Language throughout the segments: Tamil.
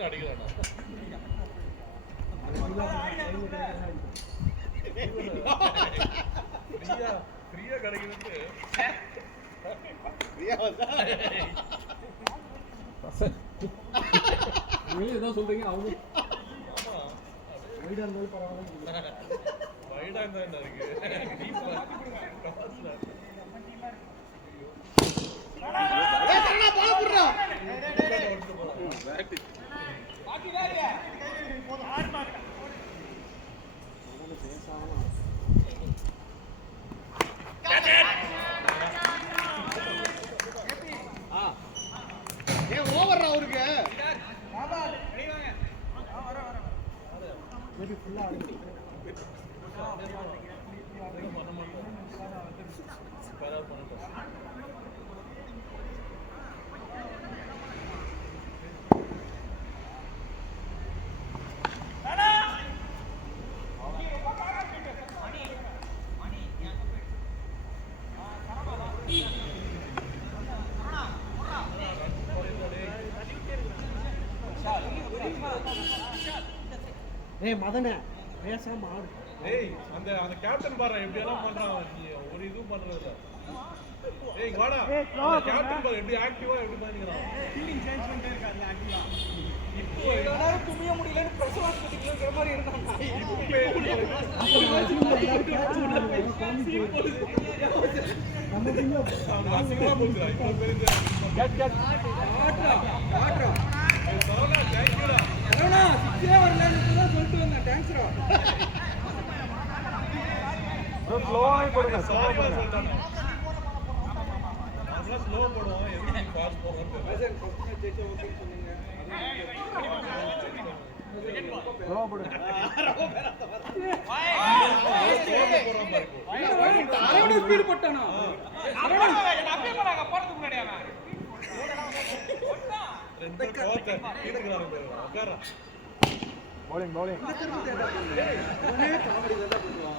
வந்து அடிக்கிறானா ஃப்ரீயா கிடைக்கிறது ஏதோ சொல்றீங்க அவங்க வைடா இருந்தாலும் பரவாயில்ல வைடா இருந்தா என்ன இருக்கு ஓவர் அவருக்கு மதனே பேசாம ஆடு. ஏய் அந்த அந்த கேப்டன் பாரு எப்படி எல்லாம் பண்றான் ஒரு இது பண்றது இல்ல. ஏய் வாடா கேப்டன் பாரு எப்படி ஆக்டிவா எப்படி பண்ணிக்கிறான் ஃபீலிங் சேஞ்ச் பண்ணிட்டே இருக்காரு ஆக்டிவா இப்போ எல்லாரும் துமிய முடியலன்னு பிரஸ் ஹாஸ்பிடல்ல மாதிரி இருந்தாங்க நம்ம டீம்ல அசிங்கமா போகுதுடா இப்போ பெரிய கேட் ஆட்ரா சோனா थैंक यू டா சோனா சிக்ஸே வரலன்னு சொல்லிட்டு வந்தேன் தேங்க்ஸ் ரா ப்ரோ ஸ்லோ ஆகி போடுங்க சாரி சொல்றானே நம்ம ஸ்லோ போடுவோம் எதுக்கு ஃபாஸ்ட் போறோம் பிரசன்ட் ஃபர்ஸ்ட் ஜெயிச்ச ஓகே சொன்னீங்க ஸ்லோ போடு அரவண ஸ்பீட் போட்டானா அரவண அப்படியே போறாங்க போறதுக்கு முன்னாடி அவன் ரெண்டு கோட்ட இருக்குறாங்க உட்கார bowling ஒரே காமெடி தான் பண்ணுவான்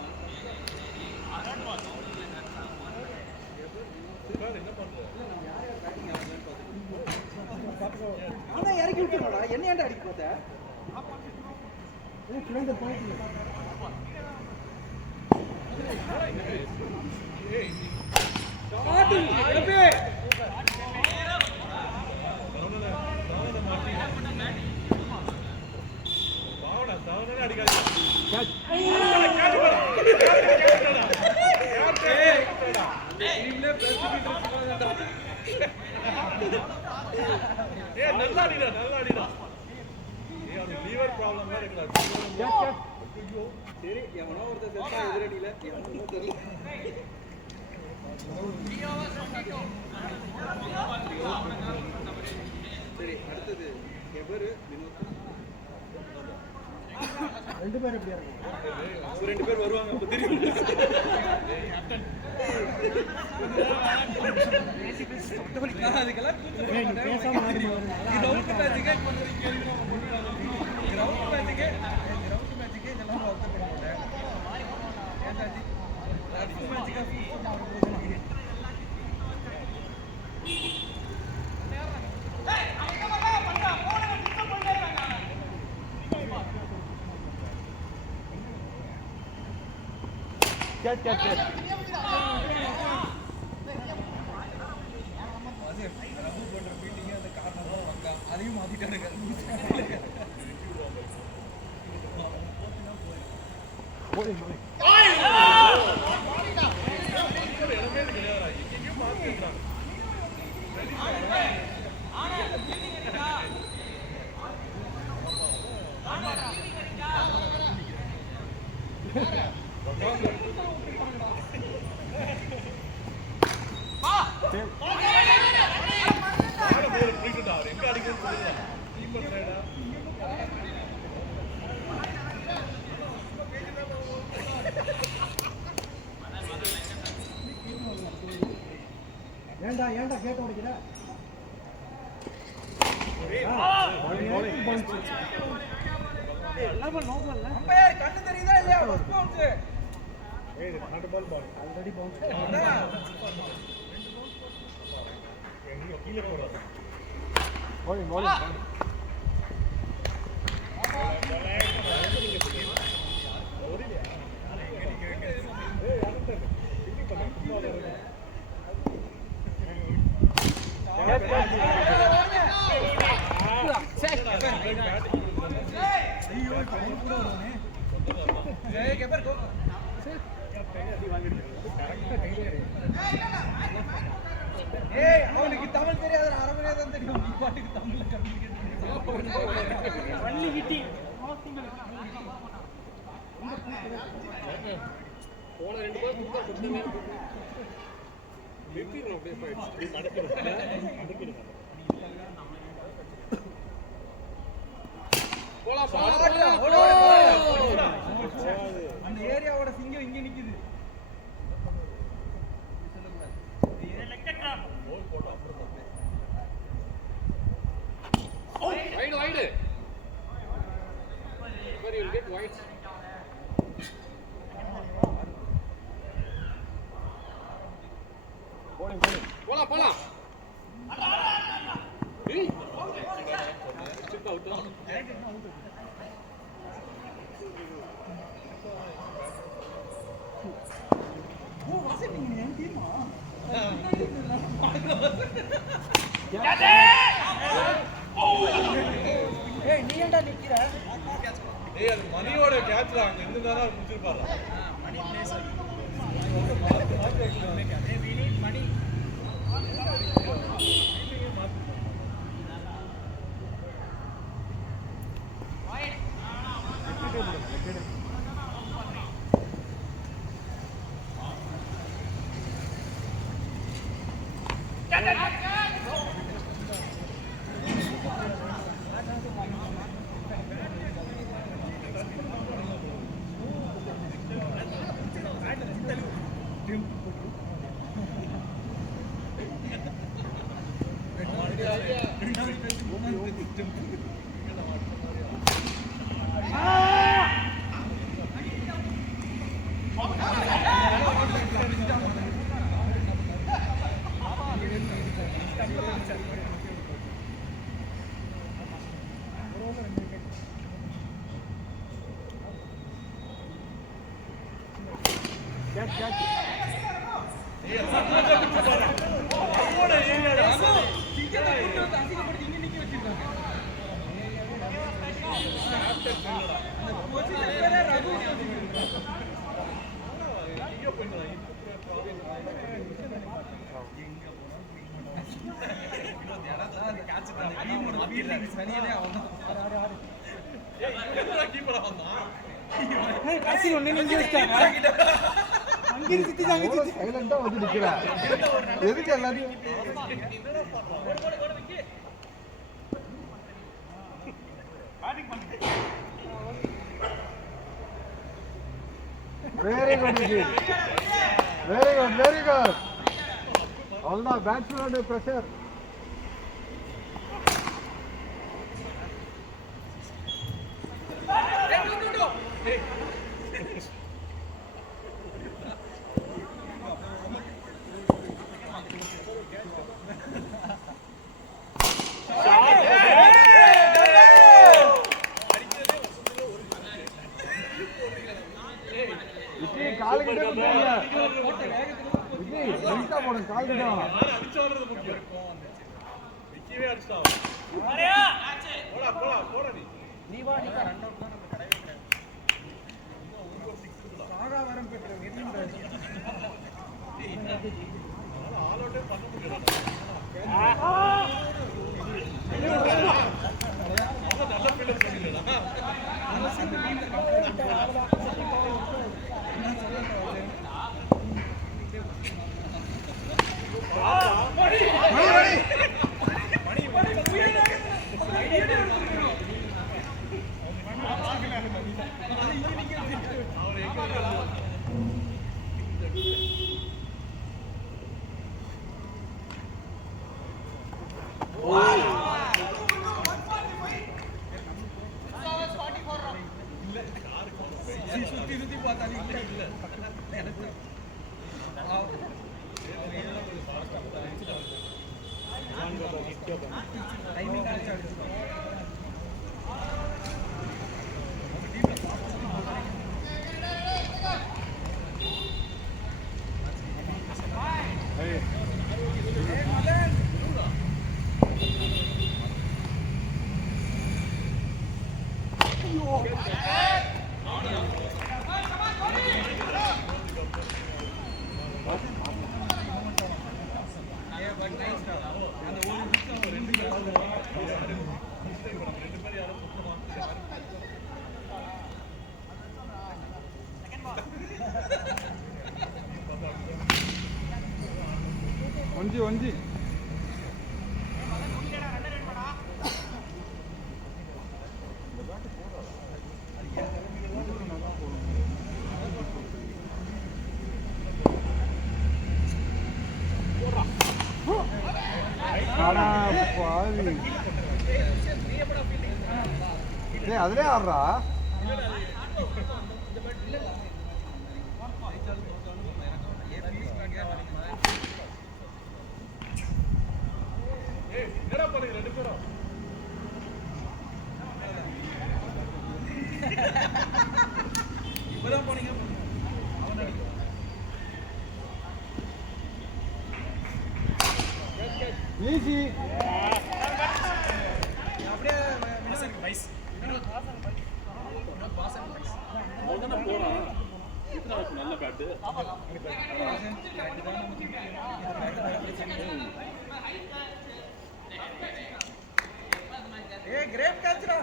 சார் என்ன பண்ற யாரையா பேட்டிங் ஆடுறேன்னு பாத்துட்டு ஆனா இறக்கி விட்டுறடா என்ன ஏன்டா அடிக்க போத ஏய் கிளந்த பாயிண்ட் ஏய் ஸ்டார்டிங் எப்பே சாவனே அடிக்காத கேட்ச் டீம்ல பிரசிபிட் இருக்குடா ஏய் நல்லா அடிடா ஏய் அது லிவர் ப்ராப்ளம் வேற இருக்குடா கேட்ச் சரி எவனோ ஒருத்தர் செத்தா எதிரடியில எவனோ தெரியல சரி அடுத்து எவர் வினோத் ரெண்டு பேர் எப்படியா இருக்காங்க ரெண்டு பேர் வருவாங்க அப்ப தெரியும் அதுக்கெல்லாம் பேசாம ஆடி கிரவுண்ட் மேட்சுக்கே பண்றீங்க கிரவுண்ட் மேட்சுக்கே இதெல்லாம் வருத்தப்பட மாட்டேன் ஏதாச்சி மேட்சுக்கே Catch. அதையும் மாத்திட்டானுங்க ஏன்டா கேட்ட உடைக்கிற அம்பையர் கண்ணு தெரியுதா இல்லையா பவுன்ஸ் ஏய் நாட் பால் ஆல்ரெடி பவுன்ஸ் எங்க கீழ போறாரு bowling அவனுக்கு தமிழ் தெரியாத அரபுலே தான் தெரியும். நீ பாட்டுக்கு தமிழ்ல கம்யூனிகேட் வள்ளி கிட்டி போன 2 பால் குடுத்தா கொடுத்தீங்க. நிறுத்திடணும் அப்படியே ஃபைட். நடக்கிறது. போலாம் அந்த ஏரியாவோட சிங்கம் இங்க நிக்குது. wide. Where you'll get wide. போலாம். ஏய். Sit out. ஓ வாசன் நீங்க என் டீமா? ஏய் நீ ஏன்டா நிக்கிற? ஏய் அது மணியோட கேட்ச் தான் அங்க இருந்து தான முடிச்சிருப்பாரு. மணி பிளேஸ் அதே we need money. சைலண்டா வந்து நிக்கிறா. எதுக்கு எல்லாத்தையும் வெரி குட் அவ்வளோதான் பேட்ஸ்மேனோட ப்ரெஷர். காலுக்கிட்ட போடும் காலுக்கிட்ட அடிச்சாடுறது முக்கியம். விக்கிவே அடிச்சா போடா நீ வா நீ ரன் அவுட் தான் நம்ம கடவே கிடையாது. சாகாவரம் பெற்ற வெற்றின்றாரு. ஆல் அவுட்டே பண்ண முடியல. நல்ல ஃபீல்டர் பண்ணிடலாம். சுத்தி பார்த்தாலே இல்ல டைமிங் அடிச்சு பட் நைஸ் டா அந்த ஒரு நிமிஷம் ரெண்டு பேரும் ரெண்டு பேர் யாரும் சுத்தமா ஒஞ்சி ஒஞ்சி பாவி ஏய் அதுலயே ஆடுறா என்னடா பண்ணுங்க ரெண்டு பேரும் இப்பதான் போனீங்க அவன் அடிக்கும் ஈஸி அப்படியே நைஸ் அவன் தானே போறான் எத்தனை ஆச்சு நல்ல பேட்டு ஏ கிரேட் கேட்ச்டா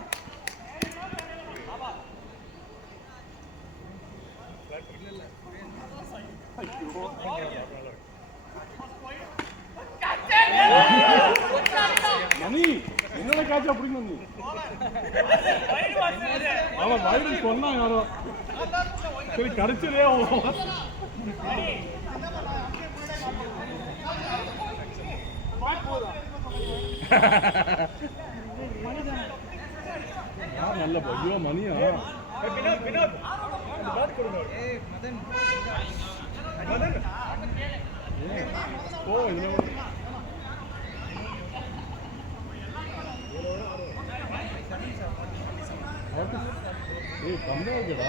மணி என்னோட கேட்ச் அப்படிங்க நீ அவன் வைரல் சொன்னா யாரோ சரி கிடைச்சதே நல்ல ஐயோ மணியா ஏய் மதன் ஓ இதுல ஏய் கம்மியாகுடா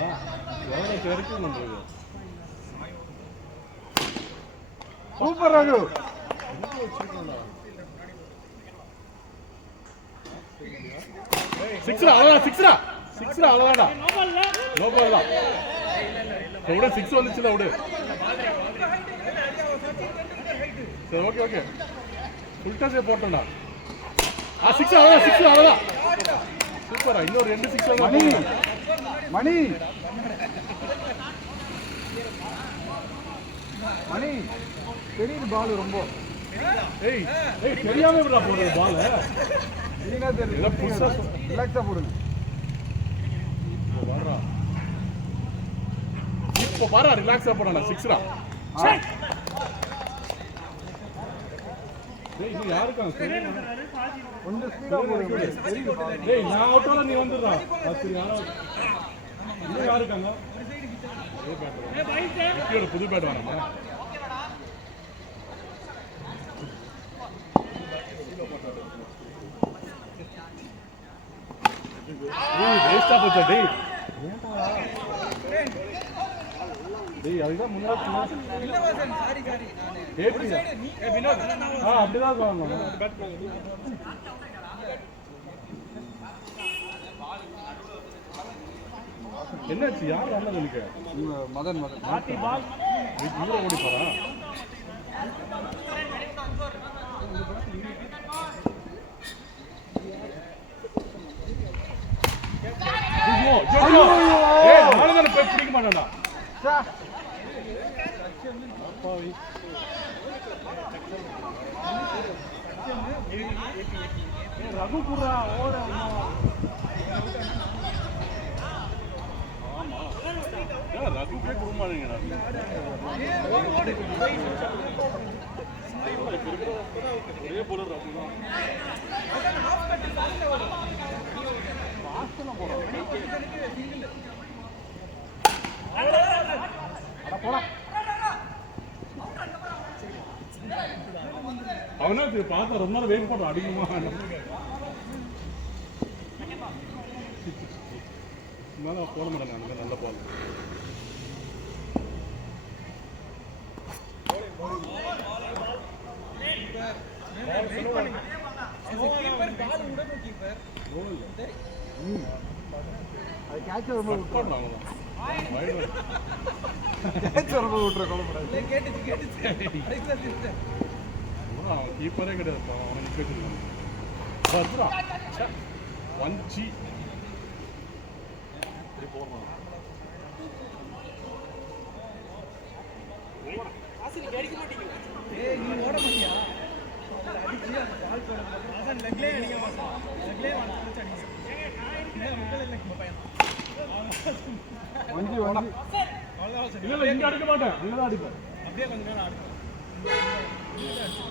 எவ்வளோ பேருக்கு பண்ணுறது சூப்பர் ரகு சிக்ஸ்ரா அவ்வளோதான் சிக்ஸ்ரா அவ்வளோதான்டா நோ பால் தான் விட சிக்ஸ் வந்துச்சுல விடு சரி ஓகே ஃபுல் டாஸே போட்டோம்டா சிக்ஸ் அவ்வளோதான் சூப்பரா இன்னொரு 2 சிக்ஸ் மணி மணி மணி தெரியுது பால் ரொம்ப ஏய் தெரியாம விடா போடுறது பால் நீங்க தெரியும் எல்லாம் புதுசா ரிலாக்ஸா போடுங்க இப்போ பாரா ரிலாக்ஸா போடா சிக்ஸ்ரா டேய் இது யாருக்காங்க கொஞ்சம் ஸ்பீடா போடுங்க தெரியுது பால் டேய் நான் அவுட்டோல நீ வந்துடா சரி இன்னும் யாருக்காங்க விக்கியோட புது பேட் வேணாமா டேய் வேஸ்டா போச்சா டேய் டேய் அதுதான் முன்னாடி இல்ல வாசன் சாரி நானே ஏபியா ஏ வினோத் அப்படிதான் சொல்லணும் பேட் என்னாச்சு யார் வந்தது எனக்கு மதன் பால் இவரை ஓடி போறா பிடிக்க மாட்டான்டா ரகு குர்ரா ஓட ரகுக்கே கொடுக்க மாட்டேங்கிறா ஒரே போல ரகு தான் அவனா பார்த்தா ரொம்ப நேரம் வெயிட் பண்றான் அடிக்குமா போட மாட்டேன் அந்த நல்ல பால் அது கேட்ச் ரொம்ப பண்ணலாம் வைடு சொல்ல விட்டுற கொலப்படாது. இல்லை, கேட்டுச்சு அதுக்கு தான் சிரிச்சேன். அவன் கீப்பரே கிடையாது, அவன் நிக்க வச்சிருக்கான். பத்ரா வஞ்சி போடுறான். ஏய், நீ ஓட மாட்டியா? அடிச்சு அந்த பால் போட மாசன் லெக்லே அடிக்க மாட்டான். லெக்லே வந்து அடிச்சு. இல்ல மக்கள் இல்ல இந்த பையன். வஞ்சி வஞ்சி அவ்வளவுதான் சரி. இல்ல இங்க அடிக்க மாட்டேன், அங்கதான் அடிப்பேன். அப்படியே கொஞ்ச நேரம் ஆடு.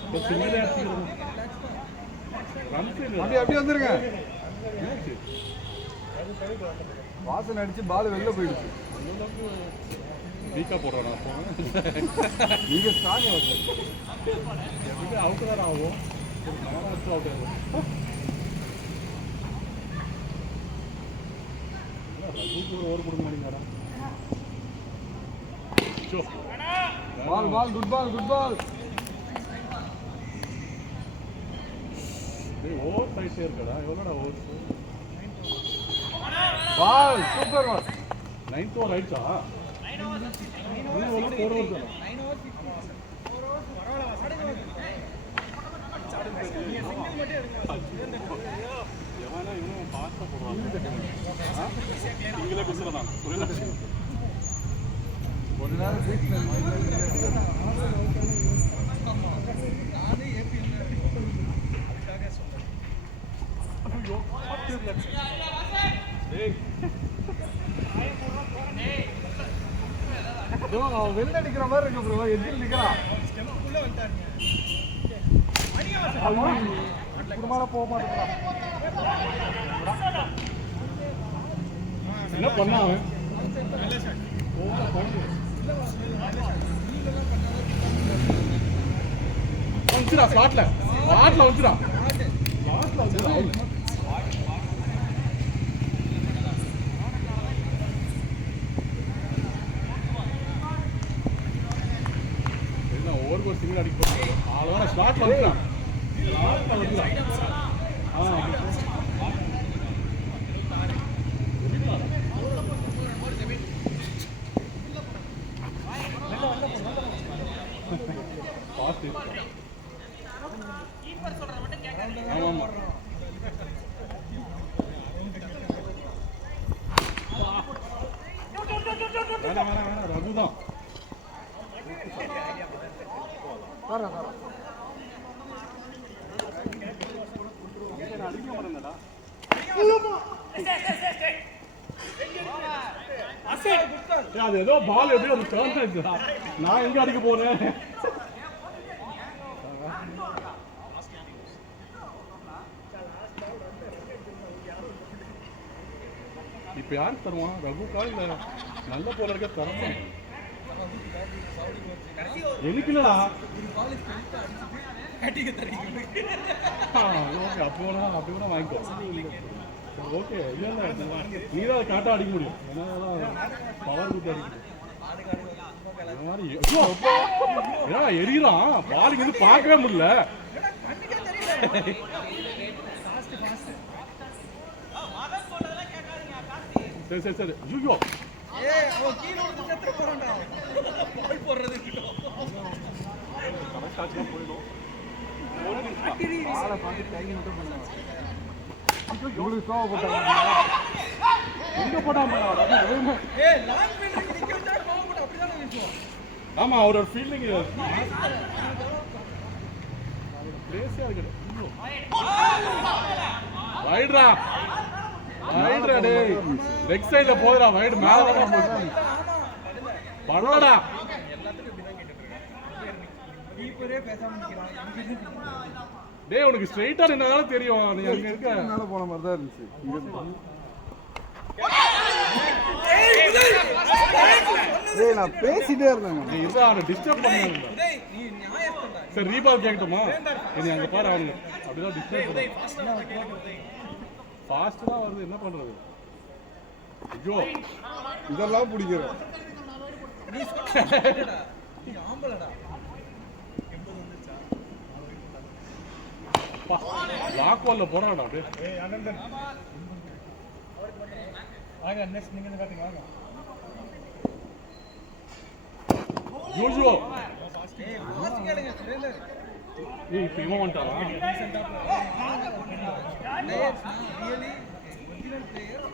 இப்போ சிங்கிளே அடிச்சுக்கிறோம். ரன்ஸ் இல்ல. அப்படியே வந்துருங்க. வாசன் அடிச்சு பால் வெளில போயிடுச்சு. வீக்கா போடுறான் அப்போ. நீங்க ஸ்ட்ராங் வந்து எப்படி அவுட் தான் ஆகும். நானும் வச்சு அவுட் ஆகும். ரகுக்கு ஒரு ஓவர் கொடுக்க மாட்டேங்காரா. Ball ball good ball good ball. Over சைஸே இருக்கடா. எவ்வளோடா over? Ball super ball. 9th over ஆயிடுச்சா? 9 ஓவர் 4 ஓவர் தானா? 9 ஓவர் 6 ஓவர் 4 ஓவர் பரவாயில்ல ஆடுங்க. நீங்க சிங்கிள் மட்டும் எடுங்க. எவனா இவனும் பாஸ்டா போடுறான். நீங்களே பேசுறதான். புரியல. ஒரு நேரம் சீட்ல நானே ஏபி என்ன அதுக்காக சொன்னேன். ஐயோ டேய் ப்ரோ அவன் வெளில அடிக்கிற மாதிரி இருக்கு ப்ரோ. எதில் நிக்கிறான். ஸ்டெம்புக்குள்ள வந்துட்டாருங்க. குடும்பமா போக மாட்டேங்கிறான். என்ன பண்ணா அவன்? நல்ல ஷாட். வந்துடா ஸ்லாட்ல வந்துடா. ஸ்லாட்ல வந்துடா. என்ன ஓவர் ஒரு சிங்கிள் அடிக்க போறான். ஆளோட ஸ்லாட்ல வந்துடா. ஸ்லாட்ல வந்துடா. ஆமா வேணாம் ரகுதான். அடிக்க மாட்டேன்டா. அது ஏதோ பால் எப்படியோ அது டர்ன் ஆயிடுச்சுடா. நான் எங்க அடிக்க போறேன்? இப்ப யாரு தருவான்? ரகுக்கா இல்ல நல்ல போல இருக்க தரமா? எனக்கு இல்லடா. ஓகே அப்போ அப்படி கூட வாங்கிக்கோ. ஓகே இல்ல இல்ல நீதான் காட்டா அடிக்க முடியும். பவர் குத்து அடிக்க மாதிரி எரியுறான். பாலுக்கு வந்து பார்க்கவே முடியல. சரி சரி சரி. ஐயோ ஏய் அவன் கீழ வந்து செத்து போறான்டா. பால் போடுறது இருக்கட்டும். கரெக்ட்டா போய்டும். பாலை பார்த்து கை மட்டும் பண்ணுவாங்க. உங்களுக்கு சோவ போட்டாங்க. எங்க போடாம ஏய் லாங் ஃபீல்ட் நிக்க வச்சா கோவ போட்டு அப்படியே தான் வீசுவான். ஆமா அவரோட ஃபீல்டிங் பிளேஸே இருக்குது. வைட்ரா வைட்ரா டேய். லெக் சைடுல போறா. வைட் மேல தான் போறான். பரவாடா. கீப்பரே பேசாம நிக்கிறான். டேய் உனக்கு ஸ்ட்ரைட்டா நின்னால தெரியும். நீ அங்க இருக்க. மேல போன மாதிரி தான் இருந்துச்சு. ஏய் நான் பேசிட்டே இருந்தேன். நீ இத அவனை டிஸ்டர்ப் பண்ணாத. டேய் நீ நியாயத்தடா. சரி ரீபால் கேக்கட்டுமா? நீ அங்க பாரு அவன் அப்படிதான் டிஸ்டர்ப் பண்ணு. ஃபாஸ்ட் தான் வருது. என்ன பண்றது? ஐயோ இதெல்லாம் பிடிக்கிறேன். நீ சொல்லுடா. நீ ஆம்பளடா. லாக் பால்ல போறானடா அப்படியே. ஏய் ஆனந்தன் வாங்க நெக்ஸ்ட் நீங்க காட்டுங்க வாங்க. யூசுவோ ஃபாஸ்ட் கேளுங்க சுரேந்தர். ஏய் இப்போ இவன் வந்துட்டானா ரீசெண்டா பிளேயர்ஸ் ரியலி ஒரிஜினல் பிளேயர்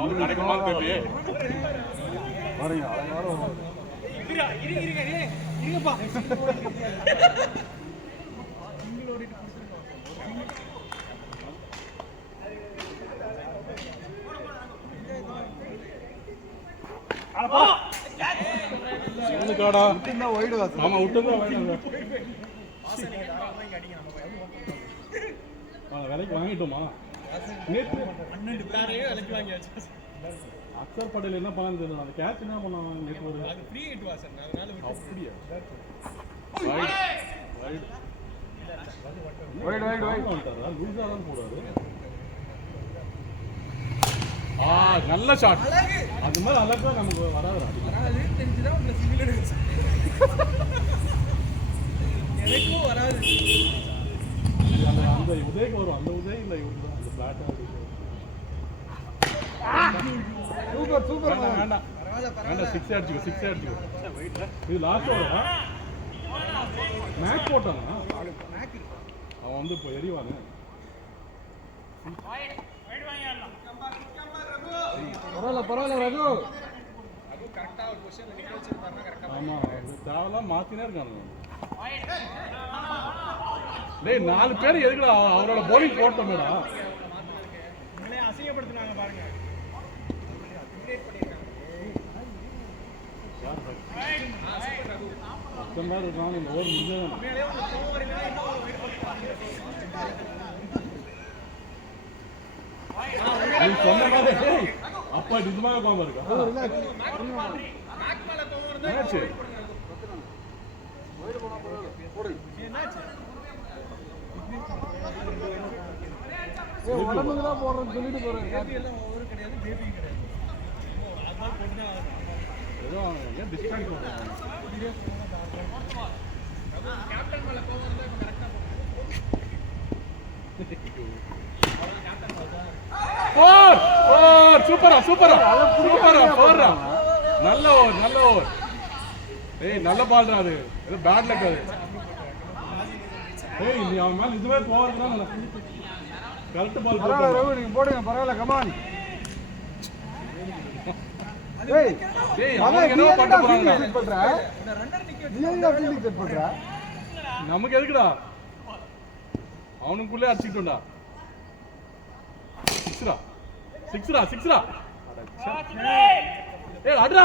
அவரு கிடைக்குமான்னு தெரியல பாருங்க யாரும் இருங்கப்பா காடா விட்டுருந்தா ஒயிடு வாசல். ஆமா விட்டுதான் வேணும் விலைக்கு வாங்கிட்டோமா நேற்று 12 பிளேயரையும் விலைக்கு வாங்கியாச்சு. அக்ஷர் பட்டேல் என்ன பண்ணான்னு தெரியல அந்த கேட்ச் என்ன பண்ணாங்க நேற்று ஒரு அது ஃப்ரீ ஹிட் வாசன் அதனால விட்டு அப்படியா ஒயிடு ஒயிடு ஒயிடு வந்துட்டாரா லூஸா தான் போறாரு நல்ல ஷாட் அது மாதிரி அழகா நமக்கு வராது வராது தெரிஞ்சுதான் உங்களை சிவில் எடுத்து எனக்கும் வராது. அந்த உதயக்கு வரும் அந்த உதயம் இல்லை இவரு தான் அந்த பிளாட்டா சூப்பர் சூப்பர் வேண்டாம் வேண்டாம் பரவாயில்ல வேண்டாம் பரவாயில்ல. சிக்ஸ் அடிச்சுக்கோ இது லாஸ்ட் ஓவரா மேட்ச் போட்டானா மேக் இருக்கு. அவன் வந்து இப்போ எரிவானே பரவாயில்ல பரவாயில்ல ரகு. அதுவும் கரெக்டா ஒரு பொசிஷன்ல நிக்க வச்சிருந்தாருன்னா கரெக்டா ஆமா தேவலாம் மாத்தினே இருக்கானுங்க டேய் 4 பேர் எதுக்குடா அவரோட bowling போட்டோமேடா உங்களே அசிங்கப்படுத்துனாங்க பாருங்க. அப்டேட் பண்ணிருக்காங்க. மொத்தம் பேர் இருக்காங்க இந்த ஓவர் முடிஞ்சது உண்மையிலேயே ஒரு கோவம் வருதுன்னா இன்னும் ஒரு வெயிட் நீ சொன்ன மாதிரி டேய் அப்பா நிஜமாக கோவம் இருக்கா மேக் மேல கோவம் வருது. என்னாச்சு என்னாச்சு? உடம்புக்கு தான் போடுறேன்னு சொல்லிட்டு போறேன். ஜேபி எல்லாம் ஓவர் கிடையாது, ஜேபி கிடையாது. அதான் போட்டு ஏதோ ஏன் டிஸ்ட்ராக்ட் பண்ணுறாங்க கேப்டன் மேல கோவம் வருது இப்ப கரெக்டா சூப்பரா சூப்பரா சூப்பரா போடுறா நல்ல ஓவர் நல்ல ஓவர் ஏய் நல்ல பால்டா அது ஏதோ பேட் லக் அது ஏய் நீ அவன் மேல இதுவே போறதுனா கரெக்ட் பால் பரவாயில்ல போடுறா ரகு நீங்க போடுங்க பரவாயில்ல கமான். ஏய் ஏய் அவன் அவன் என்ன பண்ண போறாங்க செட் பண்ற. இந்த ரன்னர் நிக்க நீ ஏன் ஃபீல்டிங் செட் பண்ற? நமக்கு எதுக்குடா அவனுக்குள்ளே அடிச்சுக்கிட்டோம்டா சிக்ஸ்ரா சிக்ஸ்ரா சிக்ஸ்ரா ஏய் அட்ரா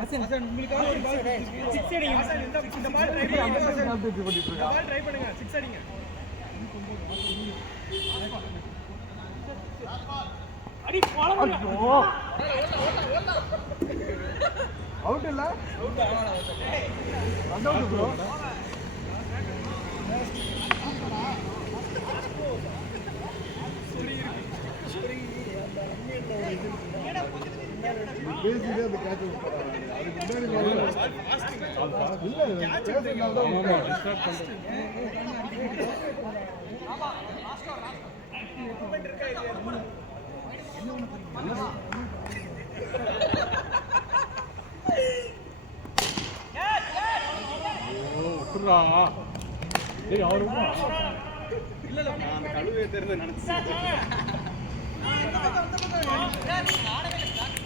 ஹசன் உங்களுக்காக ஒரு பால் 6 அடிங்க ஹசன். இந்த பால் ட்ரை பண்ணுங்க ஹசன். பண்ணிட்டு இந்த இருக்கா. பால் ட்ரை பண்ணுங்க 6 அடிங்க. ஐயோ. அவுட் இல்ல? Run out bro. பேசிட்டே அந்த கேட்ச் போறாங்க. அதுக்கு முன்னாடி இல்ல பேசினால தான் ஆமா டிஸ்ட்ராக்ட் பண்றேன் ஓ விட்டுறா டேய் அவருக்கு இல்ல இல்ல நான் அந்த கழுவே தெரிஞ்சு நினைச்சேன்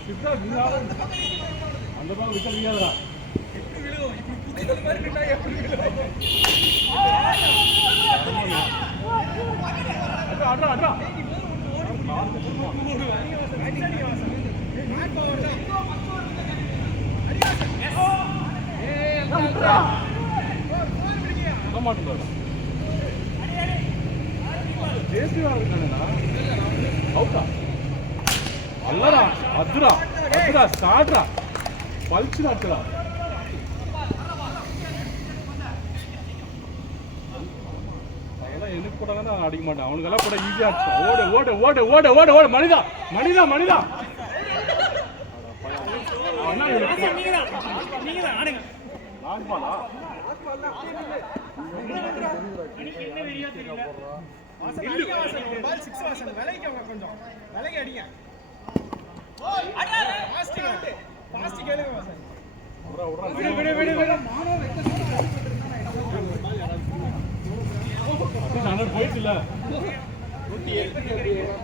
சித்தார்த் நீ ஆடு. அந்த பால் விக்கெட் வியாதரா எப்படி விழுகும்? இப்படி புடிச்சது மாதிரி விட்டா எப்படி விழுகும்? அட்ரா அட்ரா அட்ரா மாட்டேன் ஜேசிவா இருக்கானேடா அவுட்டா அல்லடா அத்ரா அத்ரா ஸ்டார்ட்ரா பல்ச்சு அத்ரா அதெல்லாம் எனக்கு போட்டாங்க நான் அடிக்க மாட்டேன் அவனுக்கெல்லாம் கூட ஈஸியா அடிச்சான் ஓடு ஓடு ஓடு ஓடு ஓடு ஓடு மனிதா மனிதா மனிதா லாஸ்ட் பாலா வாசன் அடிங்க வாசன் ஒரு பால் 6 வாசன் விலைக்கு கொஞ்சம் விலைக்கு அடிங்க பாஸ்ட் கேளுங்க வாசன் விடு மானோ வெக்க போயிட்டுல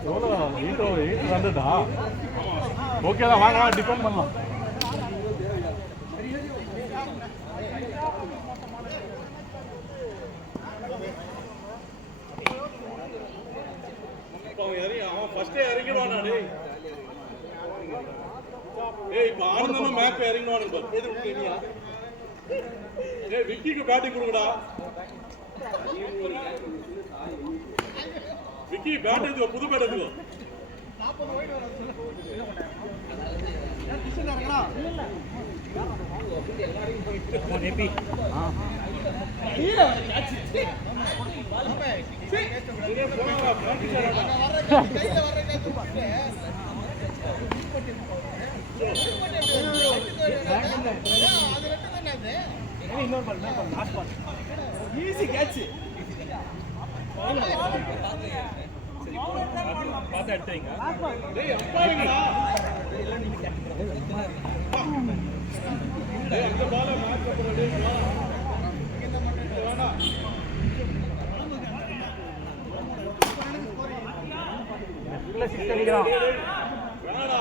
எவ்வளோ 8 வந்துட்டா ஓகே தான் வாங்க டிபெண்ட் பண்ணலாம் அவன் ஃபர்ஸ்டே இறங்கிடுவானா டேய் ஏய் இப்ப ஆனந்தனும் மேப் இறங்கிடுவானுங்க எது விட்டுனியா ஏய் விக்கிக்கு பேட்டிங் கொடுங்கடா விக்கி பேட் எடுத்துக்கோ புது பேட் எடுத்துக்கோ 40 ஓடி வர யார் டிஷன் இறங்கடா இல்ல ஓ நேபி ஹீரோ கேட்ச் பாப்பே இதே போறா பிராக்டிஸ் ஆடா கையில வர்ற கேட்ச் பாப்பே இன்னொரு ball last ball easy catch பாத்து எடுத்தீங்க டேய் அப்பாங்கடா டேய் அந்த பால மேட்ச் பண்ணு டேய் வா வேணா இல்ல 6 அடிக்குறான் வேணா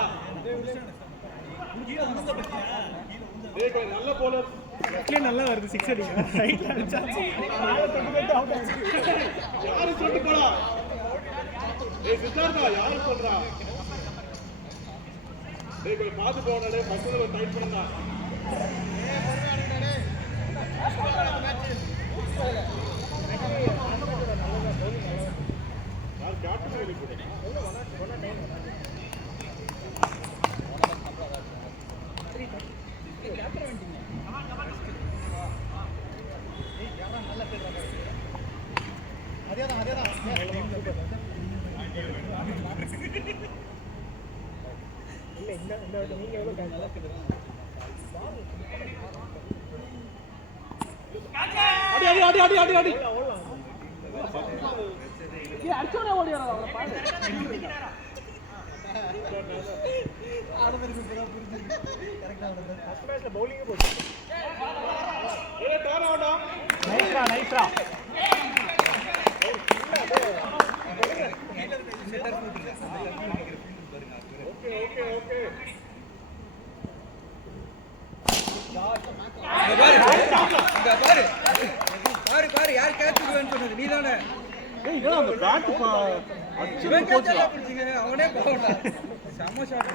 டேய் கை நல்ல bowler லெஃப்ட்ல நல்லா வருது 6 அடிங்க ரைட்ல அடிச்சாச்சு மேல தொட்டு அவுட் ஆச்சு யாரு சொல்லிட்டு போடா ஏய் சித்தார்த்தா யாரு சொல்றா டேய் போய் பாத்து போடா டேய் பக்கத்துல டைட் பண்ணா ஏய் பொறுமையா டேய் யார் கேப்டன் வெளிய போடா ஒண்ணா டைம் கேப்டன் வந்துட்டீங்க ஏய் யாரா நல்ல பேர் அதேதான் இல்ல இந்த நீங்க எவ்வளவு நல்லா கேக்குறீங்க அடி ஏய் அடிச்சோனே ஓடி வரா அவள பாரு ஆடுறது புரிஞ்சு கரெக்ட்டா ஆடுறது ஃபர்ஸ்ட் மேட்ச்ல பவுலிங் போச்சு ஏய் டர்ன் ஆடா நைஸ்ரா பாரு யார் கேட்ச் பண்ணுவான்னு சொன்னது நீதானே ஏய் இதோ அந்த பேட் அடிச்சு போச்சுடா அவனே போடா செம்ம ஷாட்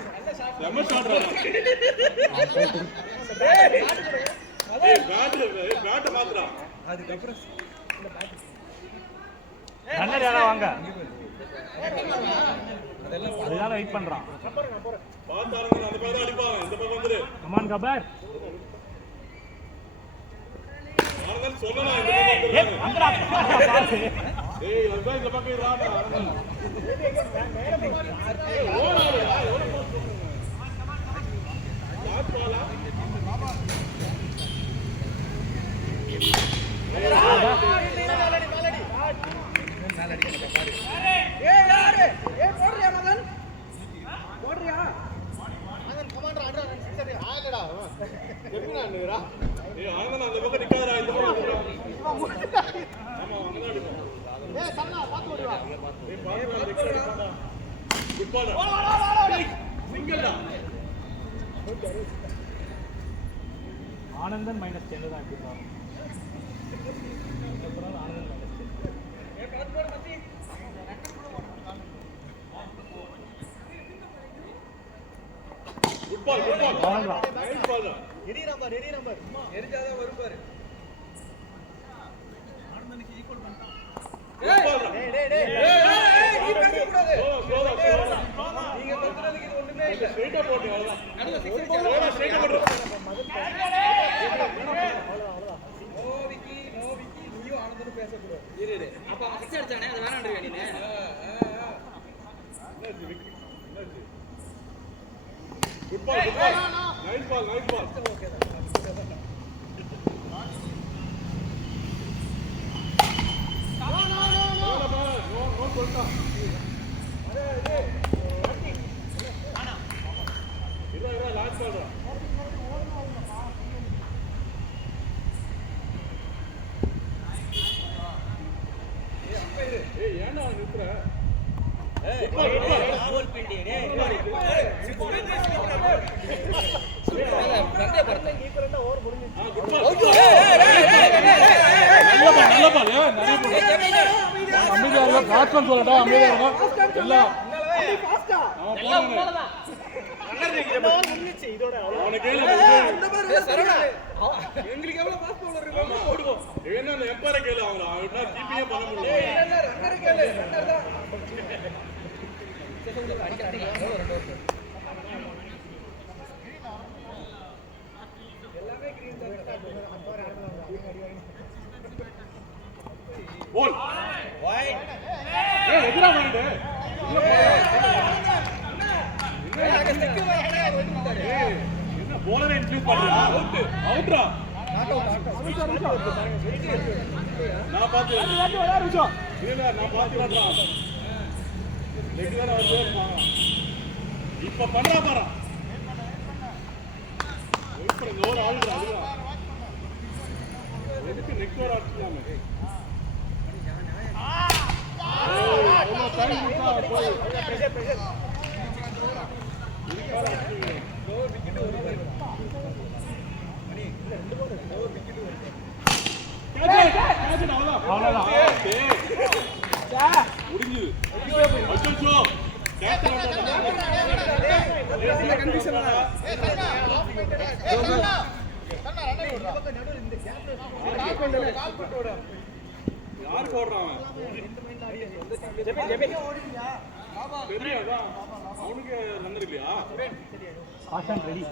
ஏய் பேட் மாத்துடா அதுக்கு அப்புறம் ரன்னர் யாரா வாங்க அதெல்லாம் அதனால வெயிட் பண்றான் பாத்தாருங்க அந்த பக்கம் அடிப்பாங்க இந்த பக்கம் வந்துரு கமான் கபர் ஆனந்தன் சொல்லலாம் இந்த பக்கம் வந்துடா ஏய் அதான் இந்த பக்கம் இராடா ஓடாதடா ஓட போறோம் லாஸ்ட் பாலா ஆனந்தன் அந்த பக்கம் நிக்காதடா இந்த பக்கம் ஆமா அங்கதான் அடிப்போம் குட் பால் சிங்கிள்டா ஆனந்தன் -10 தான் எடுத்துறான் குட் பால் நைஸ் பால் எரி நம்பர் எரிஞ்சாதான் வரும் பாரு ஆனந்தனுக்கு ஈக்குவல் பண்ணிட்டான் குட் பால் நீ பேச கூடாது ஸ்லோவா நீங்க பண்றதுக்கு இது ஒண்ணுமே இல்ல ஸ்ட்ரைட்டா போடு அவ்வளவுதான் நடுவுல சிக்ஸ் ஸ்ட்ரைட்டா போடு நோ விக்கி நீயும் ஆனந்தனும் பேச கூடாது இரு அப்ப அவன் சிக்ஸ் அடிச்சானே அது வேணாம்ன்றீங்க நீ good ball nice ball okay no பாஸ்டான்னு சொல்லடா அமைதியா இருங்க எல்லாம் அவனுக்கு எங்களுக்கு எவ்வளவு பாஸ் பவுலர் இருக்கு ஓடுவோம் என்ன அந்த எம்பரை கேளு அவங்க அவனா ஜிபியே பண்ண முடியல ரன்னர் கேளு ரன்னர் தான் எல்லாமே கிரீன் தான் போல் ஏய் எதுடா வாங்க என்ன போலரை இன்க்ளூட் பண்றா அவுட் அவுட்ரா நான் பாத்து இல்ல நான் பாத்து வரேன் லெக் தான வருது இப்ப பண்றா பாரு இப்ப இந்த ஓவர் ஆல்ரா அதுடா எதுக்கு நெக் ஓவர் ஆடுறாங்க அவ்வளோ டைம் கொடுத்தா போய் பிரஷர் யாருக்கு ஓடுறான் பெரிய அவனுக்கு ரன்னர் இல்லையா ரெடி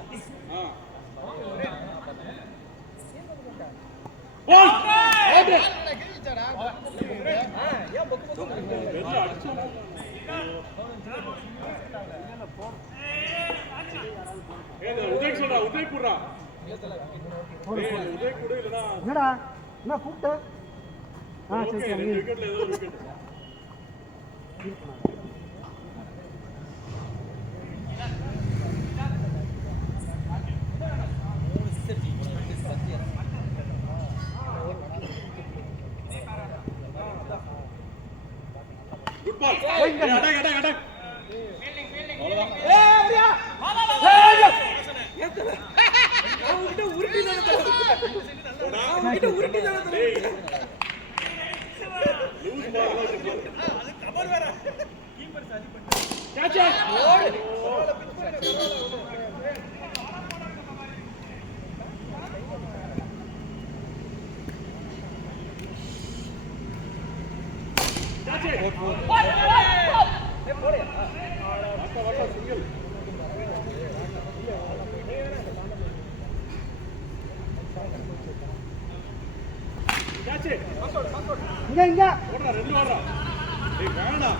உதய் சொல்றா உதய் கூடுறா உதய் கூட இல்லடா என்னடா என்ன கூப்பிட்ட சரி விக்கெட்ல ஏதோ விக்கெட் குட் பால் அடக் அடக் அடக் அவ்வளவுதான் அவங்கிட்ட உருட்டி தானே லூஸ் பால் அது கவர் வேற கீப்பர் சரி பண்ணு கேட்ச் இங்க இங்க ஓடுறா ரெண்டு ஓடுறா ஏய் வேணா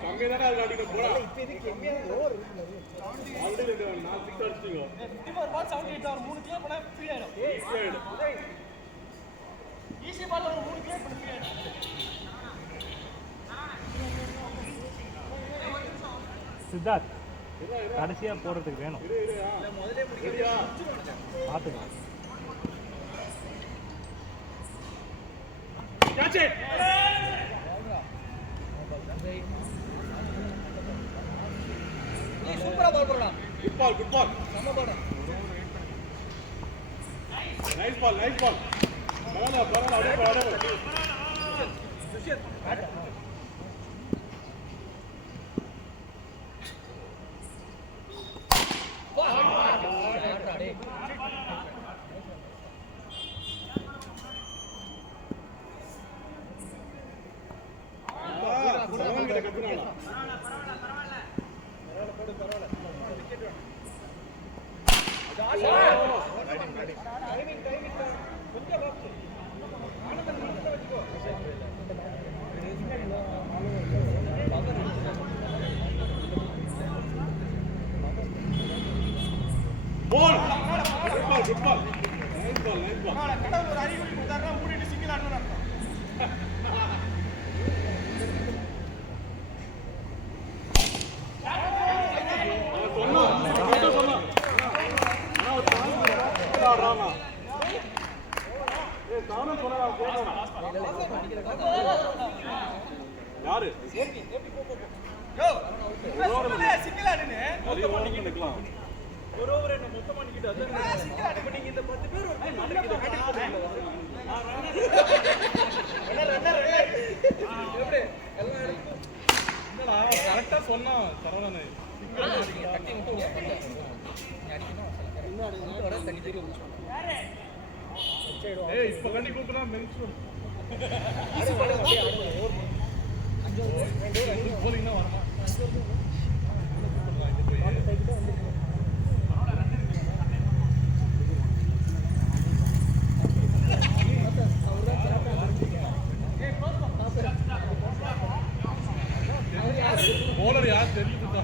கம்மியா தானே அடிக்க போறா ஆல்ரெடி நான் 6 அடிச்சிங்க 54 பால் 78 அவர் 3 கிளியர் பண்ணா ஃப்ரீ ஆயிடும் ஈஸி பால் அவர் 3 கிளியர் பண்ண ஃப்ரீ ஆயிடும் சித்தார்த் கடைசியா போறதுக்கு வேணும் முதல்ல முடிக்கலையா பாத்துக்கலாம் கேட்ச் நீ சூப்பரா பால் போடுடா குட் பால் நம்ம போடு நைஸ் பால் பரவாயில்ல அடே சுஷித் Good ball. Nice ball. யாரு ஒரு ஓவர் என்ன மொத்தமா நிக்கிட்டு அதான் நீங்க இந்த 10 பேர் கரெக்டா சொன்னான் சரவணனே. ஏய் இப்ப கண்டி கூப்பிடா மென்ஸ் போறீங்கன்னா வரமா போலர் யார் தெரிஞ்சுட்டா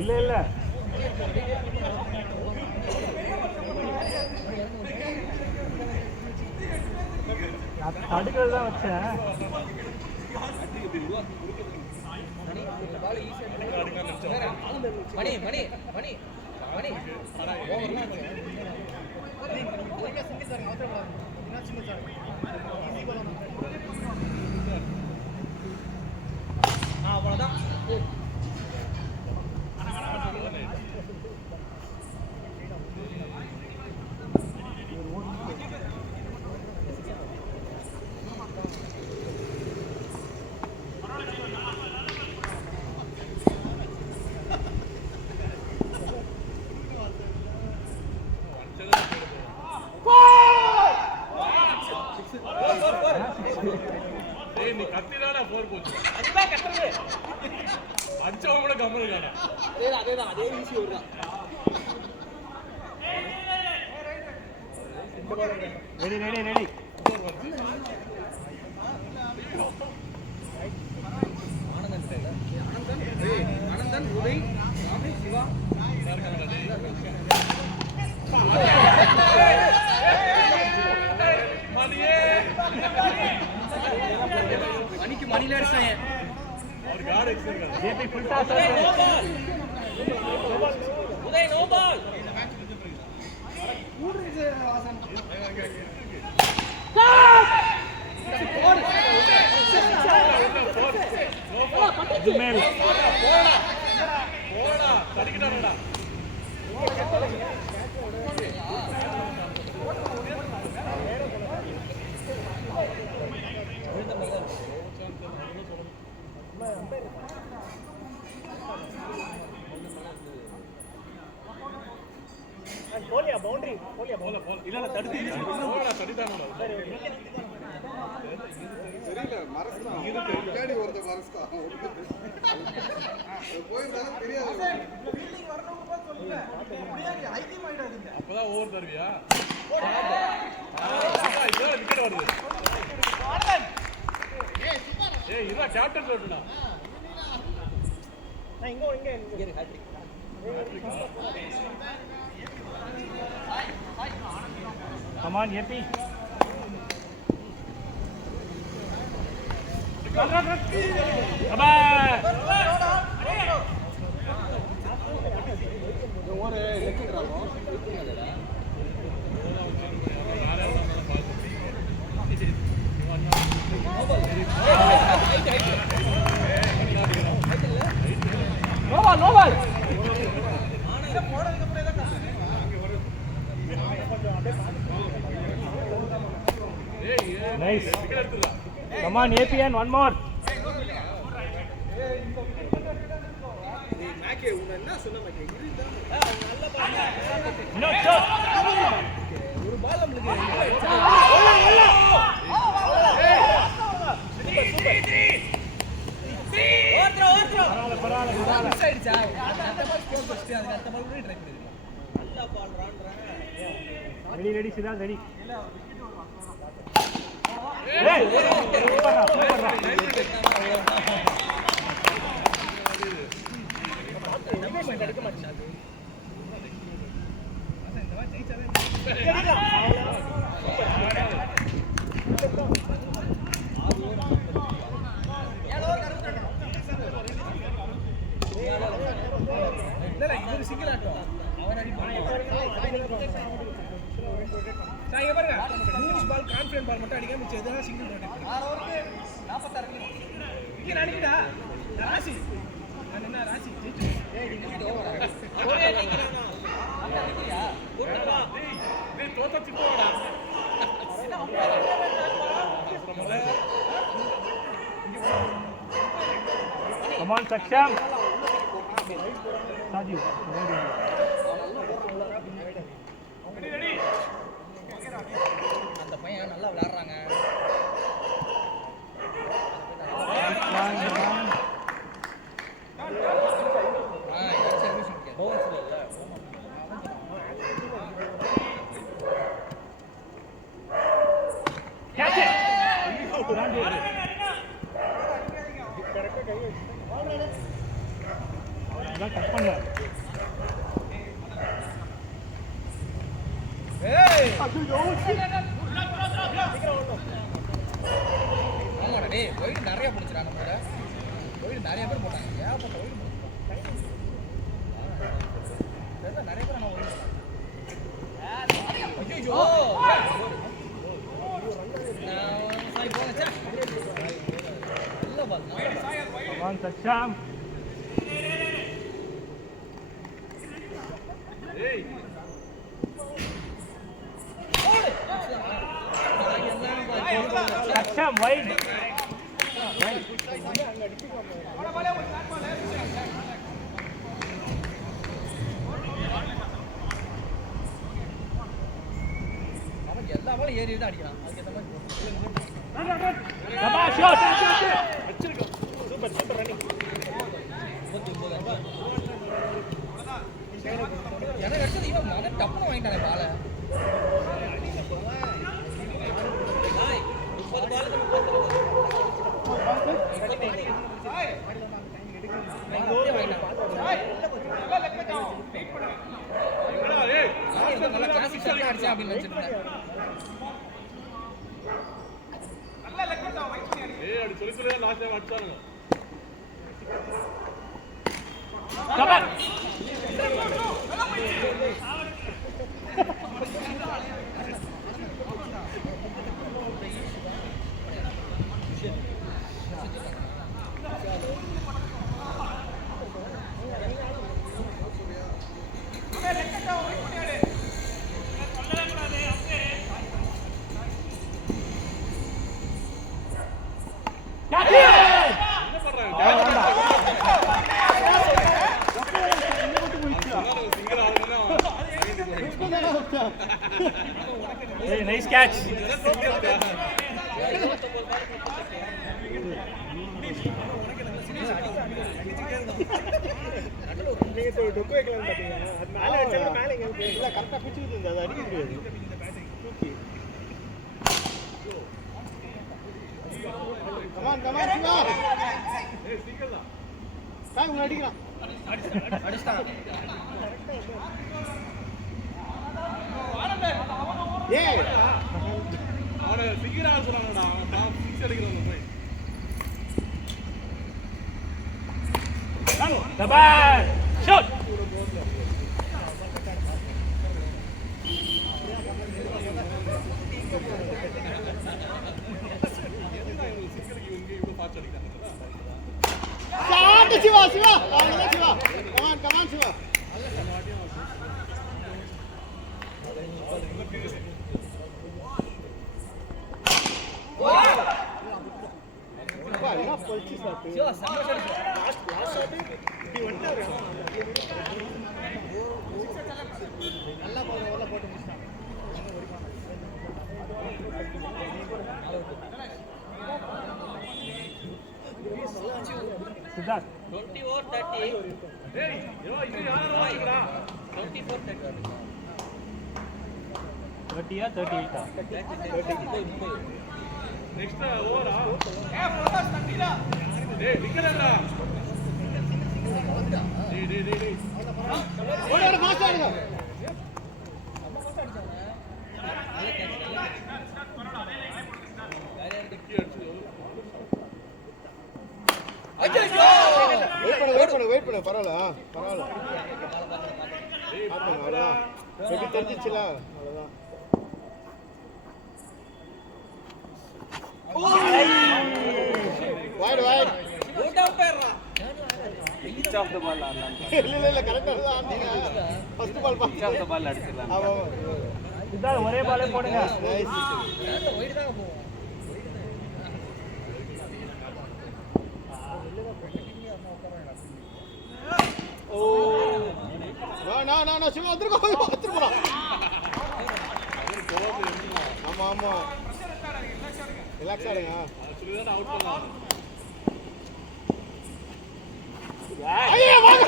இல்ல இல்ல தடுக்கிறது தான் வச்சேன். மணி மணி மணி மணி அவ்வளவுதான். ஏய் நீ கத்தினாடா போர் போச்சு. அதுதான் கத்துறது. அச்சவன் கூட கம்மல் காணா. அதேதான் அதே ஈஸி வருதான். Ready ready ready. Anandan Uday ராமே சிவா மணிக்கு மணில அடிச்சாங்க. ஒரு card extra JP full toss. Uday no ball. ஜுமேல் போடா தடிக்கிட்டானடா. போலியா பவுண்டரி போலியா போல போல இல்ல தடுத்து போடா தடிட்டானடா. தெரியல மரஸ்தான் பின்னாடி ஒருத்த மரஸ்தான் போயிருந்தாலும் தெரியாது. அப்பதான் ஓவர் தருவியா? இதான் விக்கெட் வருது. ஏய் இதான் கேப்டன் சொல்லுடா. நான் இங்க Come on, Yepi. Come on. No ball. Nice. Come on, APN, one more. மாக்கே உன்ன என்ன சொன்ன மாக்கே இதுதான் நல்ல பால் ஒரு பால் நம்மளுக்கு ரெடி சிதா ரெடி சிங்கிள் ஆட்டம் அவன் அடி பாருங்க பால் கான்ஃபிடன்ட் பால் மட்டும் அடிக்காம மிச்சம் எதுனா சிங்கிள் இங்கே நினைக்கிட்டா ராசி நான் என்ன ராசி Come on, Saksham. Saji. அந்த பையன் நல்லா விளையாடுறாங்க. கட் பண்ணல. ஏய் ஆமாடா டேய் போய் நிறைய பிடிச்சறாங்க நம்மள. போய் நிறைய பேர் போட்டாங்க. ஏகப்பட்ட போய் போட்டாங்க. நிறைய பேர் நான் ஓடி. ஐயோ சாய் போங்க இல்ல பால். Come on, Saksham. ஏய் Saksham wide. அவன் எல்லா பாலும் ஏறி தான் அடிக்கிறான். அதுக்கு ஏத்த மாதிரி Come on, shot. Super super running. எனக்கு அடுத்தது இவன் மகன் டப்புன்னு வாங்கிட்டானே பாலை. 30 நல்லா கிளாசிக் ஷாட் அடிச்சா அப்படின்னு நினைச்சிருந்தேன். ஏய் அடி சொல்லி சொல்லி லாஸ்ட் டைம் அடிச்சானுங்க. Come on. Hey, nice catch. நீங்க டொக்கு வைக்கலாம் பாத்தீங்க. அது மேல அடிச்சா மேல எங்க இல்ல கரெக்ட்டா பிடிச்சிட்டு இருந்தது. அது அடிக்க முடியாது. தூக்கி. கமான் சிவா. ஏய் சிங்கிள் தான். சாய் உங்க அடிக்கலாம். அடிச்சான். ஏய் அவனை சிங்கிளா சொல்றாங்கடா. அவன் 6 அடிக்கிறான் போய். The ball. Shot. Shot Shiva Shiva. அவ்வளவுதான் சிவா. கமான் சிவா. என்ன போச்சு சார். சிவா சந்தோஷம். லாஸ்ட் ஷாட் நல்லா போட்டு முடிச்சிட்டான். சித்தார்த் 20 over 30. ஏய் யோ இது யாரா இருக்கடா 24 30. 30 38 நெக்ஸ்ட் ஓவரா டேய் நிக்கறடா டேய் ஓட ஃபாஸ்ட் ஆடுங்க. வெயிட் பண்ணு பரவாயில்ல பரவாயில்ல. அவ்வளோதான் எப்படி தெரிஞ்சிச்சுல அவ்வளோதான். வாய்டு வாய்டு அவுட் ஆஃப் போயிடுறா. each of the ball ஆடலாம். இல்ல கரெக்டா தான் ஆடுங்க. First ball each of the ball அடிச்சிடலாம். ஆமா சித்தார்த் ஒரே பாலே போடுங்க. நைஸ். ஒயிட் தான் போவோம். ஓ நான் சிவா வந்துருக்கோம் போறோம். ஆமா ஆமா ரிலாக்ஸ் ஆடுங்க. சொல்லிதான் அவுட் பண்ணலாம் ஐயா வாங்க.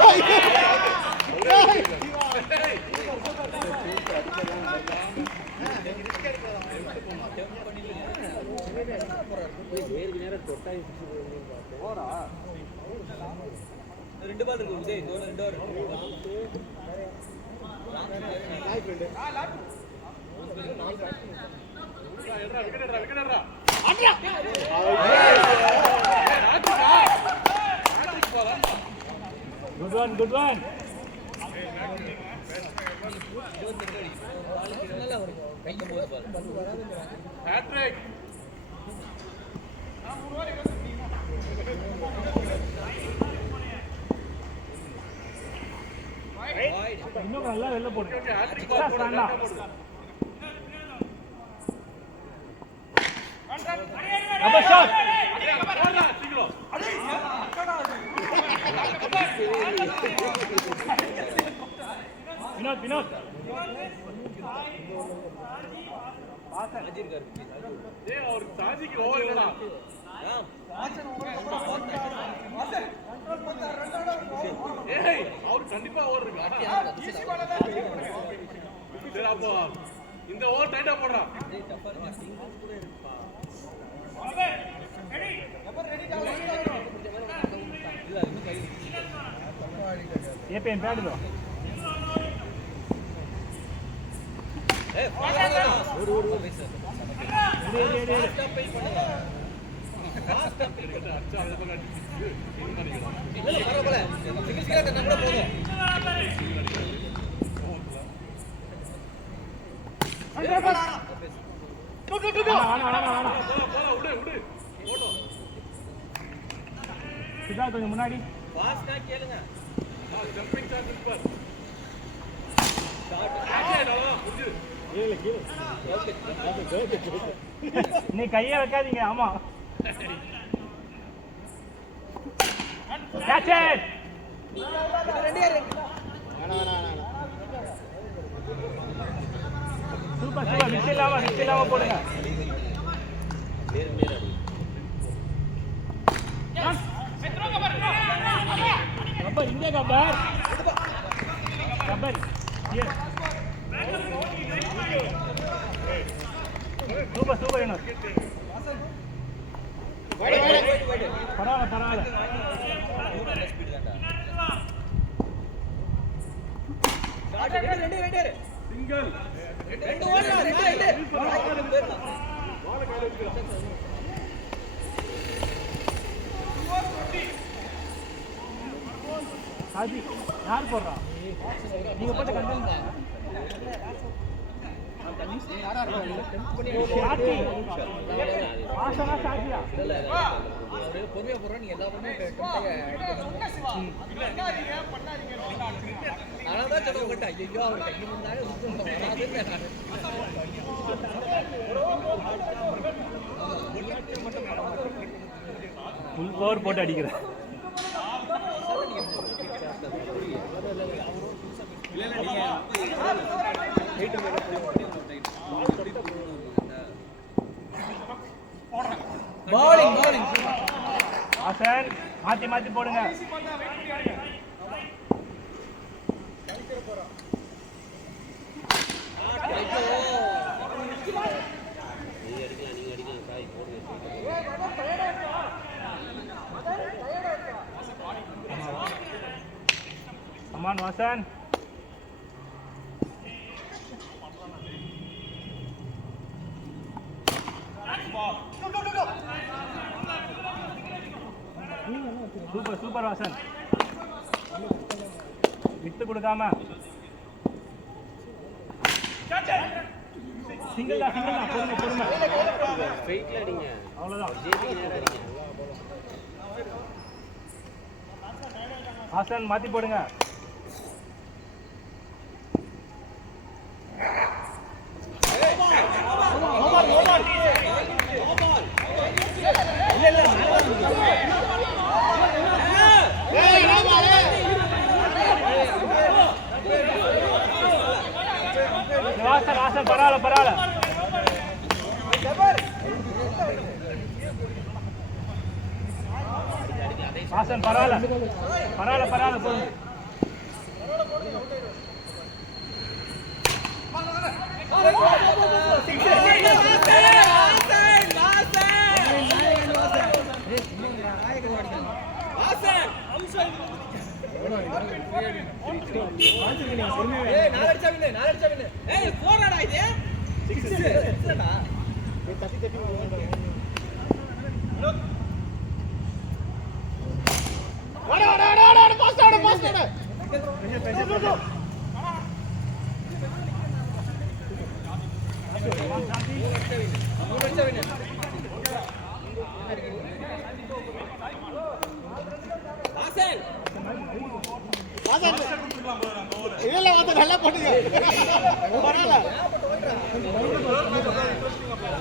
ரெண்டு பால் இருக்கு விஜய். ரெண்டு ஓவர். நாய் ஃப்ரெண்ட் விக்கெட்ரா Good one. நல்லா வரும். கைக்கு போகுது பால். ஹேட்ரிக் இன்னும் நல்லா வெளில போடுங்க. ஹேட்ரிக் பால் போடுங்க Double shot. போடா சீக்கிரம் வினோத் ஏய் அவர் சாதிக்கு ஓவர் இல்லடா ஏய் அவர் கண்டிப்பா ஓவர் இருக்கா சரி அப்போ இந்த ஓவர் டைட்டா போடுறா ஏபிஎன் பேடுதோ சித்தார்த் கொஞ்சம் முன்னாடி ஃபாஸ்டா கேளுங்க. ஜம்பிங் சான்ஸ் பார் நீ கையை வைக்காதீங்க. ஆமா catch it. சூப்பர் மிஸ் இல்லாம போடுங்க. கப்பர் இங்கே கப்பர் சூப்பர் என்ன பரவாயில்ல சிங்கிள் ரெண்டு ஓடுறா. சாஜி யார் போடுறா? நீங்க போட்டு கண்டென்ட் பொறுமையா போடுறோம். நீங்க எல்லா பொருளும் அதான் சொல்ல உங்கள்கிட்ட. ஐயோ அவர் கையில் இருந்தாலும் ஃபுல் பவர் போட்டு அடிக்கிறேன். bowling bowling ஆசன் மாத்தி மாத்தி போடுங்க. Come on, Vasan. Super, super, Vasan. விட்டு கொடுக்காம சிங்கிள் தான் பொறுமை பொறுமை ஸ்ட்ரைட்ல அடிங்க. அவ்வளவுதான். ஜேபிக்கு நேரா அடிங்க. ஆசன் மாத்தி போடுங்க. ஆசன் ஆசன் பரவாயில்ல பரவாயில்ல. ஆசன் பரவாயில்ல பரவாயில்ல பரவாயில்ல போதும். இதெல்லாம் வந்து நல்லா பண்ணுங்க. பரவாயில்ல.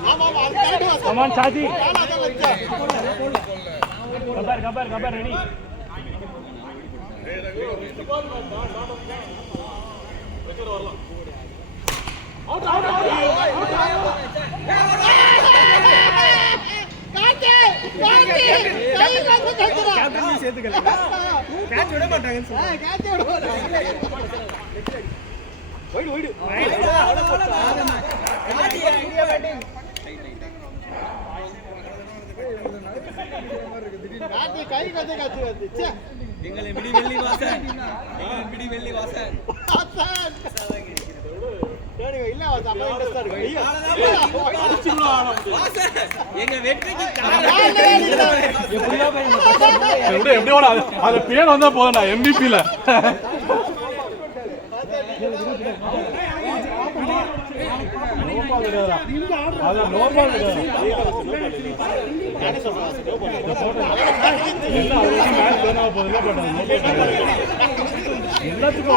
ஆமா ஆமா அது கரெக்ட். கமான் சாதி. அதான் வச்சா. கபர் ரெடி. Out out out. காட்டி காட்டி கேப்டன் சேர்த்துக்கல. கேட்ச் விட மாட்டாங்கன்னு சொல்றாங்க. கேட்ச் விட மாட்டாங்க. Wide India batting. காட்டி கை கதை காட்சி வந்துச்சு. எங்களை விடி வெள்ளி வாசன் விடி வெள்ளி வாசன் இல்ல அப்ப இன்ட்ரெஸ்டா இருக்கு. எங்க வெற்றிக்கு எப்படி ஓட அது பேர் வந்தா போதும் MVP-ல. எல்லாத்துக்கும்